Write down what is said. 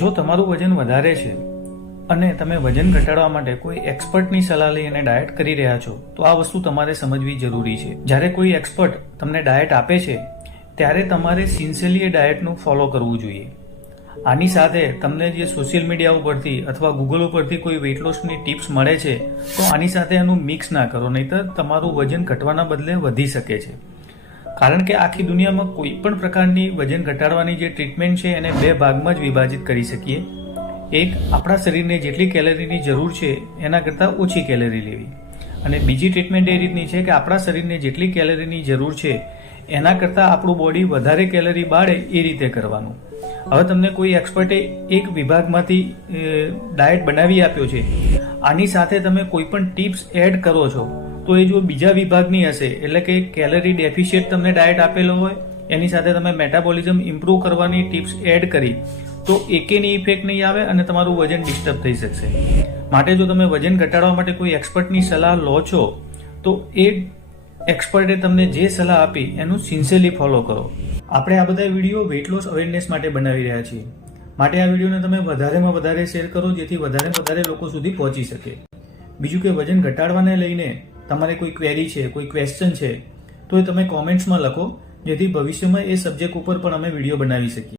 જો તમારું વજન વધારે છે અને તમે વજન ઘટાડવા માટે કોઈ એક્સપર્ટની સલાહ લઈને ડાયટ કરી રહ્યા છો તો આ વસ્તુ તમારે સમજવી જરૂરી છે. જ્યારે કોઈ એક્સપર્ટ તમને ડાયટ આપે છે ત્યારે તમારે સિન્સિયરલી એ ડાયટનું ફોલો કરવું જોઈએ. આની સાથે તમને જે સોશિયલ મીડિયા ઉપરથી અથવા ગૂગલ ઉપરથી કોઈ વેઇટ લોસની ટિપ્સ મળે છે તો આની સાથે એનું મિક્સ ના કરો, નહીંતર તમારું વજન ઘટવાના બદલે વધી શકે છે. કારણ કે આખી દુનિયામાં કોઈ પણ પ્રકારની વજન ઘટાડવાની જે ટ્રીટમેન્ટ છે એને બે ભાગમાં જ વિભાજિત કરી શકીએ. એક, આપણા શરીરને જેટલી કેલરીની જરૂર છે એના કરતાં ઓછી કેલરી લેવી, અને બીજી ટ્રીટમેન્ટ એ રીતની છે કે આપણા શરીરને જેટલી કેલરીની જરૂર છે એના કરતાં આપણું બોડી વધારે કેલરી બાળે એ રીતે કરવાનું. હવે તમને કોઈ એક્સપર્ટે એક વિભાગમાંથી ડાયટ બનાવી આપ્યો છે, આની સાથે તમે કોઈ પણ ટિપ્સ એડ કરો છો તો એ જો બીજા વિભાગની હશે, એટલે કે કેલરી ડેફિશિયન્ટ તમને ડાયટ આપેલો હોય એની સાથે તમે મેટાબોલિઝમ ઇમ્પ્રૂવ કરવાની ટિપ્સ એડ કરી તો એકેની ઇફેક્ટ નહીં આવે અને તમારું વજન ડિસ્ટર્બ થઈ શકશે. માટે જો તમે વજન ઘટાડવા માટે કોઈ એક્સપર્ટની સલાહ લો છો તો એ એક્સપર્ટે તમને જે સલાહ આપી એનું સિન્સિયરલી ફોલો કરો. આપણે આ બધા વિડીયો વેઇટ લોસ અવેરનેસ માટે બનાવી રહ્યા છીએ, માટે આ વિડીયોને તમે વધારેમાં વધારે શેર કરો જેથી વધારે લોકો સુધી પહોંચી શકે. બીજું કે વજન ઘટાડવાને લઈને તમારે કોઈ ક્વેરી છે, કોઈ ક્વેશ્ચન છે તો એ તમે કોમેન્ટ્સમાં લખો, જેથી ભવિષ્યમાં એ સબ્જેક્ટ ઉપર પણ અમે વિડીયો બનાવી શકીએ.